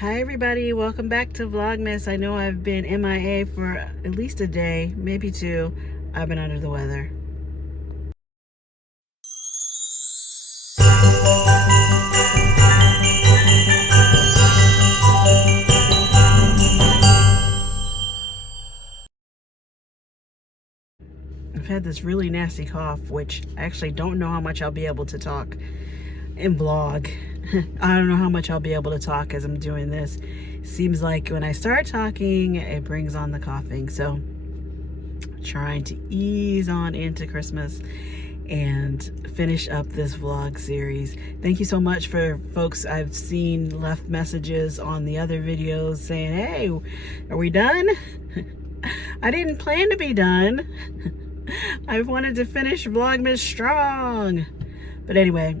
Hi everybody, welcome back to Vlogmas. I know I've been MIA for at least a day, maybe two. I've been under the weather. I've had this really nasty cough, which I actually don't know how much I'll be able to talk and vlog. I don't know how much I'll be able to talk as I'm doing this. Seems like when I start talking, it brings on the coughing. So trying to ease on into Christmas and finish up this vlog series. Thank you so much for folks I've seen left messages on the other videos saying, hey, are we done? I didn't plan to be done. I wanted to finish Vlogmas strong. But anyway,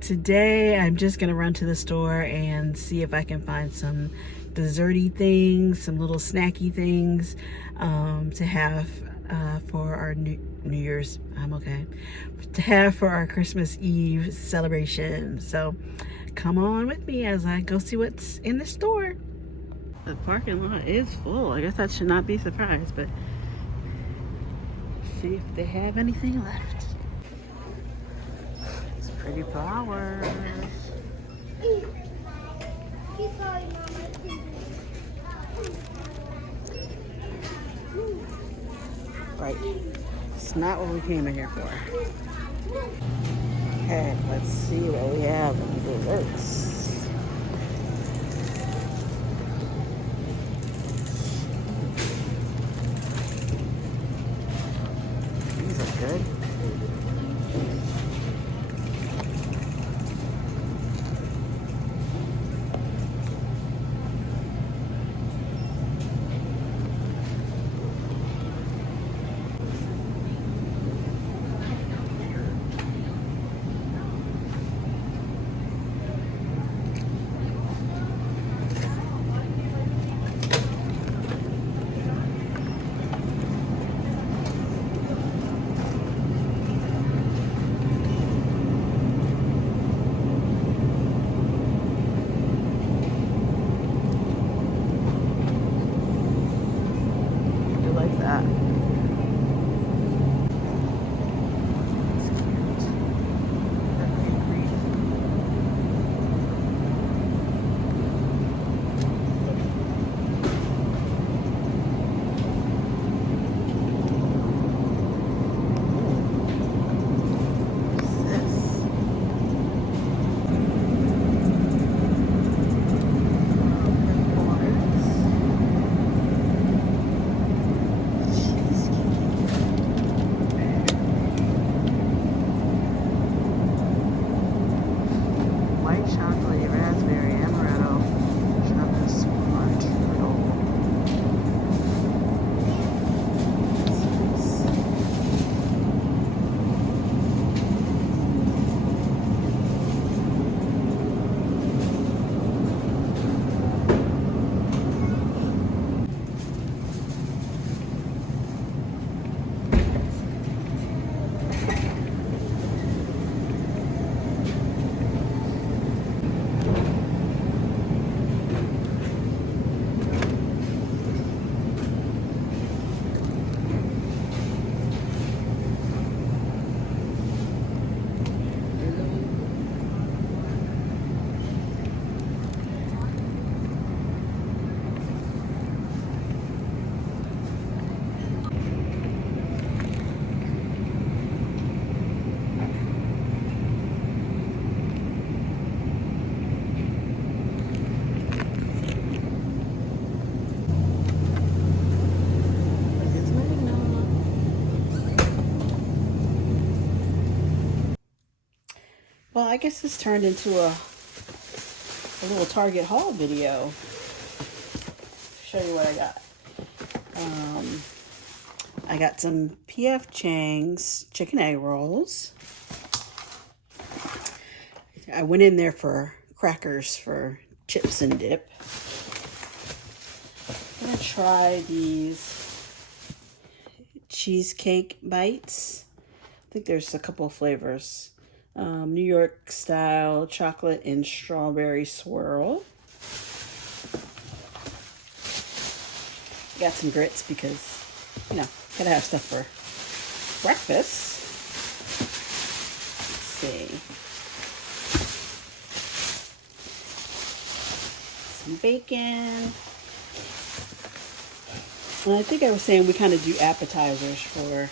today I'm just gonna run to the store and see if I can find some desserty things, some little snacky things to have for our New Year's, I'm okay, to have for our Christmas Eve celebration. So come on with me as I go see what's in the store. The parking lot is full. I guess that should not be a surprise, but see if they have anything left. It's pretty flowers. Right. It's not what we came in here for. Okay, let's see what we have in desserts. These are good. That. Chocolate, raspberry, amaretto, chocolate sponge, turtle. Well, I guess this turned into a little Target haul video. Show you what I got. I got some P.F. Chang's chicken egg rolls. I went in there for crackers for chips and dip. I'm gonna try these cheesecake bites. I think there's a couple of flavors. New York style chocolate and strawberry swirl. Got some grits because, you know, gotta have stuff for breakfast. Let's see. Some bacon. And I think I was saying we kind of do appetizers for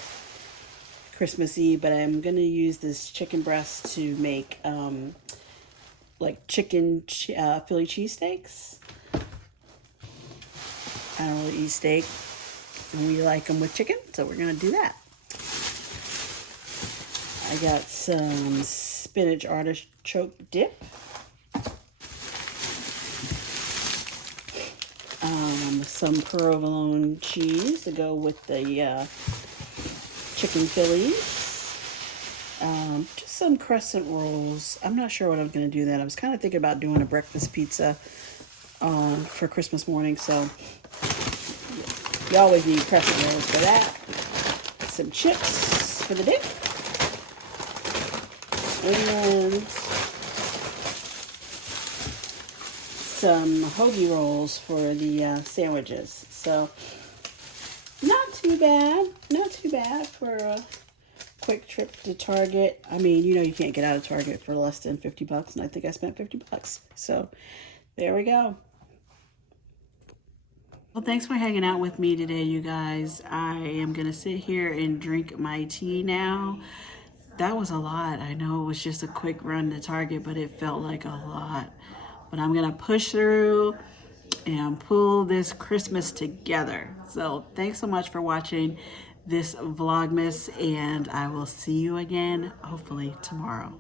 Christmas Eve, but I'm going to use this chicken breast to make like chicken Philly cheesesteaks. I don't really eat steak, and we like them with chicken, so we're going to do that. I got some spinach artichoke dip. Some provolone cheese to go with the chicken Phillies. Just some crescent rolls. I'm not sure what I'm going to do that. I was kind of thinking about doing a breakfast pizza for Christmas morning, so you always need crescent rolls for that. Some chips for the dip. And some hoagie rolls for the sandwiches. So not too bad for a quick trip to Target. I mean, you know, you can't get out of Target for less than 50 bucks, and I think I spent 50 bucks. So there we go. Well, thanks for hanging out with me today, you guys. I am gonna sit here and drink my tea now. That was a lot. I know it was just a quick run to Target, but it felt like a lot. But I'm gonna push through and pull this Christmas together. So thanks so much for watching this Vlogmas, and I will see you again hopefully tomorrow.